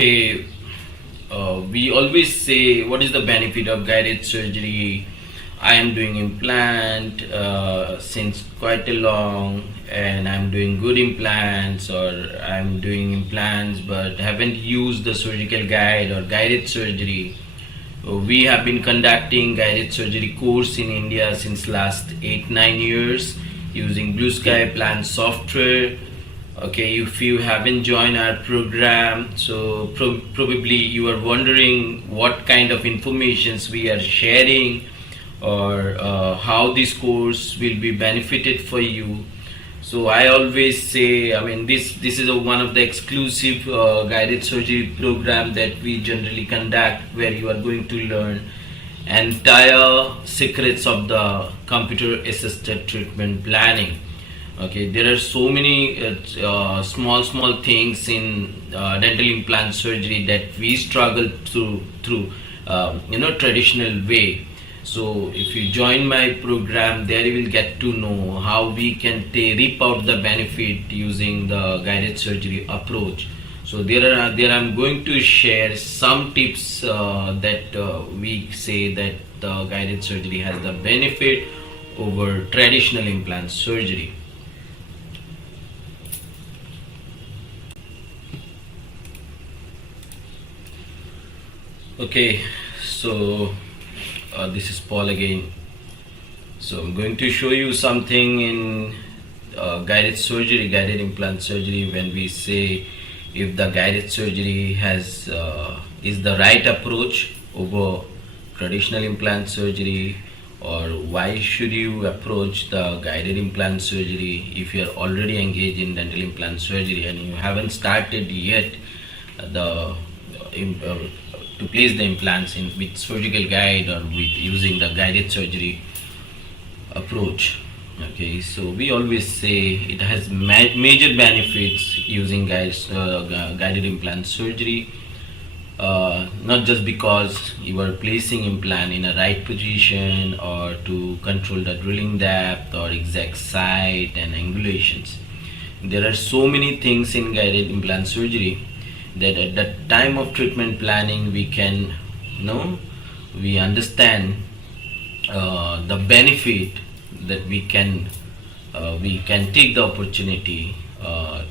Okay, we always say, what is the benefit of guided surgery? I am doing implant since quite a long, and I'm doing good implants, or I'm doing implants but haven't used the surgical guide or guided surgery. We have been conducting guided surgery course in India since last 8-9 years using Blue Sky Plan software. Okay, if you haven't joined our program, so probably you are wondering what kind of informations we are sharing, or how this course will be benefited for you. So I always say, I mean, this is one of the exclusive guided surgery program that we generally conduct, where you are going to learn entire secrets of the computer assisted treatment planning. Okay, there are so many small things in dental implant surgery that we struggle through traditional way. So if you join my program, there you will get to know how we can reap out the benefit using the guided surgery approach. So there I'm going to share some tips that we say that the guided surgery has the benefit over traditional implant surgery. Okay, so this is Paul again. So I'm going to show you something in guided surgery, guided implant surgery. When we say if the guided surgery has is the right approach over traditional implant surgery, or why should you approach the guided implant surgery if you are already engaged in dental implant surgery and you haven't started yet the to place the implants in with surgical guide or with using the guided surgery approach. Okay, so we always say it has major benefits using guided implant surgery, not just because you are placing implant in a right position or to control the drilling depth or exact site and angulations. There are so many things in guided implant surgery that at the time of treatment planning we can we understand the benefit that we can take the opportunity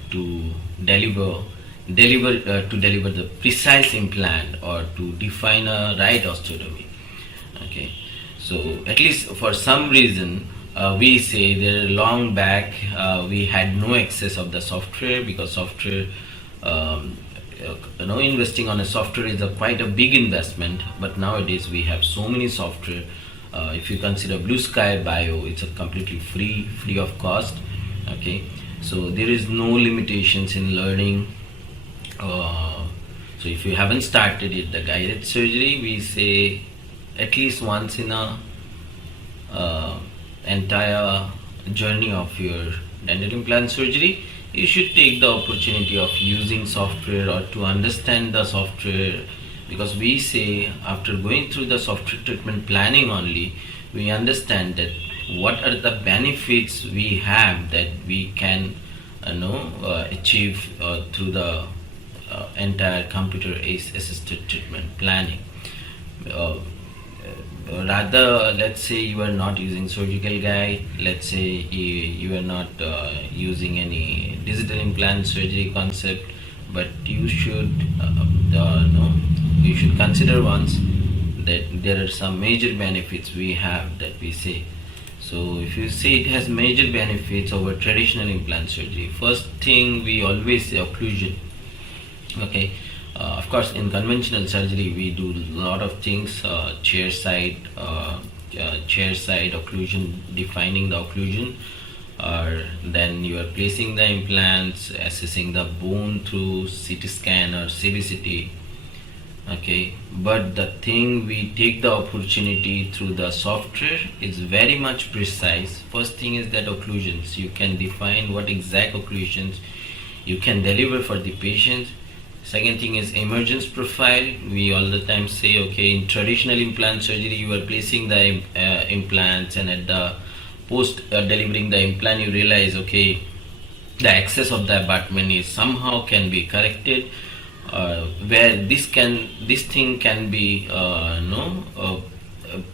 to deliver the precise implant or to define a right osteotomy. Okay, so at least for some reason we say there long back we had no access of the software, because software investing on a software is quite a big investment. But nowadays we have so many software. If you consider Blue Sky Bio, it's a completely free of cost. Okay, so there is no limitations in learning. So if you haven't started it, the guided surgery, we say at least once in a entire journey of your dental implant surgery, you should take the opportunity of using software or to understand the software, because we say after going through the software treatment planning only, we understand that what are the benefits we have that we can achieve through the entire computer assisted treatment planning. Rather, let's say you are not using surgical guide, let's say you are not using any digital implant surgery concept, but you should you should consider once that there are some major benefits we have that we say. So if you say it has major benefits over traditional implant surgery, first thing we always say occlusion. Okay, of course in conventional surgery we do a lot of things, chair side occlusion, defining the occlusion, or then you are placing the implants, assessing the bone through CT scan or CBCT. Okay, but the thing we take the opportunity through the software is very much precise. First thing is that occlusions, you can define what exact occlusions you can deliver for the patient. Second thing is emergence profile. We all the time say, okay, in traditional implant surgery you are placing the implants, and at the post delivering the implant you realize, okay, the excess of the abutment is somehow can be corrected, where this thing can be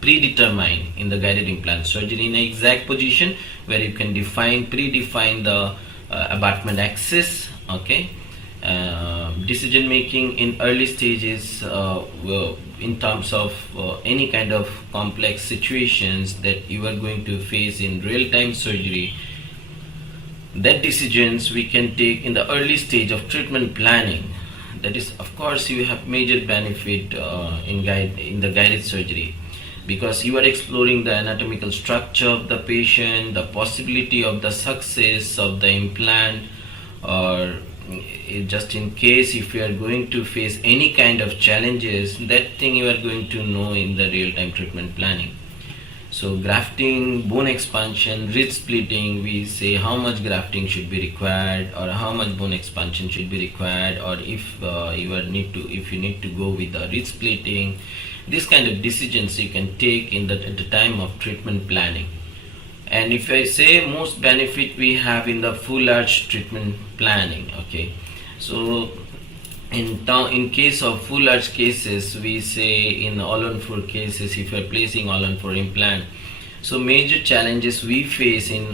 predetermined in the guided implant surgery in an exact position, where you can predefine the abutment axis. Okay. Decision making in early stages, in terms of any kind of complex situations that you are going to face in real-time surgery, that decisions we can take in the early stage of treatment planning. That is, of course, you have major benefit in the guided surgery, because you are exploring the anatomical structure of the patient, the possibility of the success of the implant, or just in case if you are going to face any kind of challenges, that thing you are going to know in the real-time treatment planning. So grafting, bone expansion, ridge splitting, we say how much grafting should be required or how much bone expansion should be required, or if you need to go with the ridge splitting. These kind of decisions you can take at the time of treatment planning. And if I say most benefit we have in the full arch treatment planning, okay. So in case of full arch cases, we say in all-on-4 cases, if you are placing all-on-4 implant, so major challenges we face in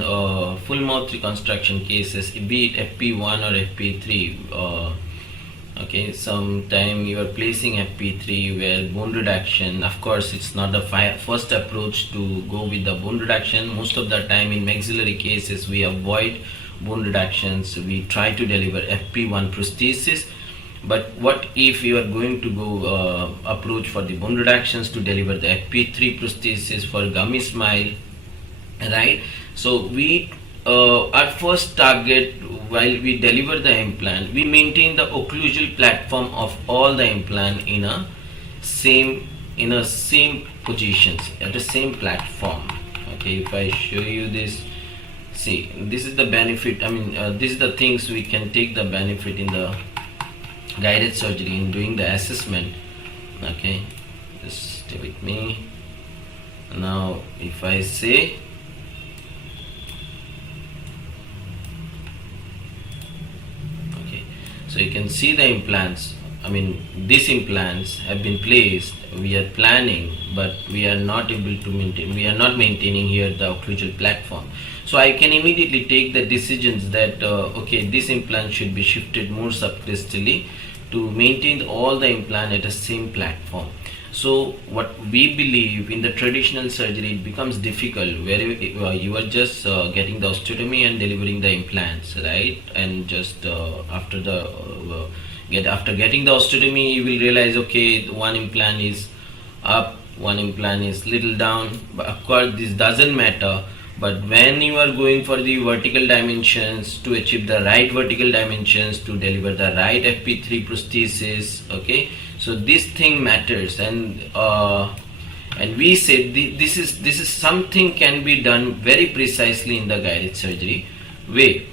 full mouth reconstruction cases, be it FP1 or FP3. Okay, sometime you are placing FP3 where bone reduction, of course it's not the first approach to go with the bone reduction. Most of the time in maxillary cases we avoid bone reductions, we try to deliver FP1 prosthesis. But what if you are going to go approach for the bone reductions to deliver the FP3 prosthesis for gummy smile, right? So our first target while we deliver the implant, we maintain the occlusal platform of all the implant in a same positions at the same platform. Okay, if I show you this, see, this is the benefit. I mean, this is the things we can take the benefit in the guided surgery in doing the assessment. Okay, just stay with me. Now if I say, okay, so you can see the implants. I mean, these implants have been placed, we are planning, but we are not able to maintain, we are not maintaining here the occlusal platform. So I can immediately take the decisions that okay, this implant should be shifted more subdistally to maintain all the implant at the same platform. So what we believe in the traditional surgery, it becomes difficult where you are just getting the osteotomy and delivering the implants, right? And just after getting the osteotomy, you will realize, okay, one implant is up, one implant is little down. But of course this doesn't matter. But when you are going for the vertical dimensions to achieve the right vertical dimensions to deliver the right FP3 prosthesis, okay, so this thing matters. And we said this is something can be done very precisely in the guided surgery way.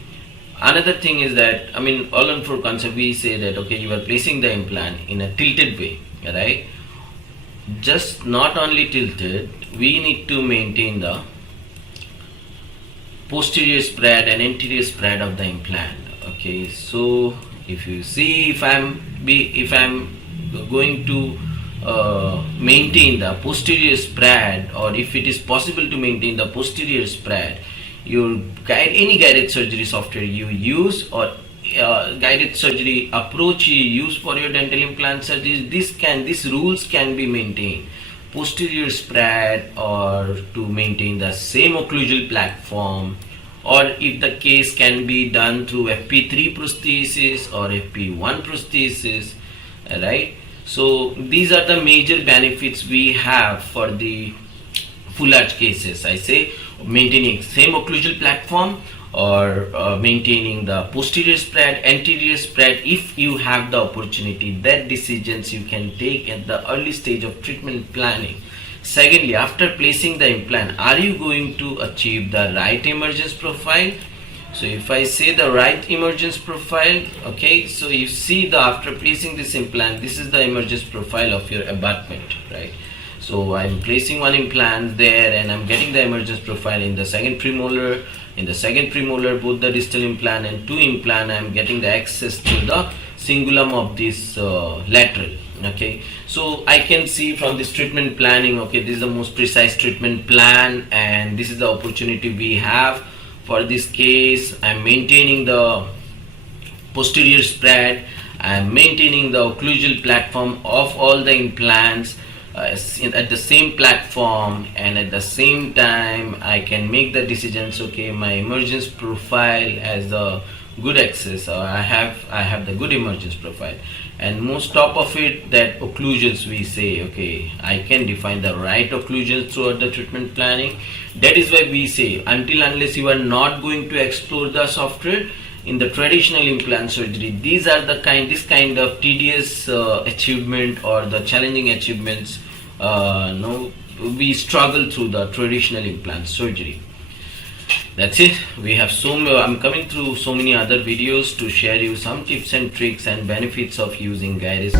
Another thing is that, I mean, all-on-4 concept, we say that okay, you are placing the implant in a tilted way, right? Just not only tilted, we need to maintain the posterior spread and anterior spread of the implant. Okay, so if you see, if I'm going to maintain the posterior spread, or if it is possible to maintain the posterior spread, any guided surgery software you use or guided surgery approach you use for your dental implant surgery, these rules can be maintained. Posterior spread, or to maintain the same occlusal platform, or if the case can be done through FP3 prosthesis or FP1 prosthesis, right? So these are the major benefits we have for the full arch cases. I say maintaining same occlusal platform, or maintaining the posterior spread, anterior spread. If you have the opportunity, that decisions you can take at the early stage of treatment planning. Secondly, after placing the implant, are you going to achieve the right emergence profile? So if I say the right emergence profile, okay, so you see after placing this implant, this is the emergence profile of your abutment, right? So I'm placing one implant there and I'm getting the emergence profile in the second premolar. In the second premolar, both the distal implant and two implant, I'm getting the access to the cingulum of this lateral. Okay, so I can see from this treatment planning, okay, this is the most precise treatment plan, and this is the opportunity we have. For this case, I'm maintaining the posterior spread, I'm maintaining the occlusal platform of all the implants at the same platform, and at the same time I can make the decisions. Okay, my emergence profile as the good access, or I have the good emergence profile, and most top of it, that occlusions we say, okay, I can define the right occlusions throughout the treatment planning. That is why we say, until unless you are not going to explore the software in the traditional implant surgery, these are the this kind of tedious achievement or the challenging achievements no, we struggle through the traditional implant surgery. That's it. We have I'm coming through so many other videos to share you some tips and tricks and benefits of using Guided.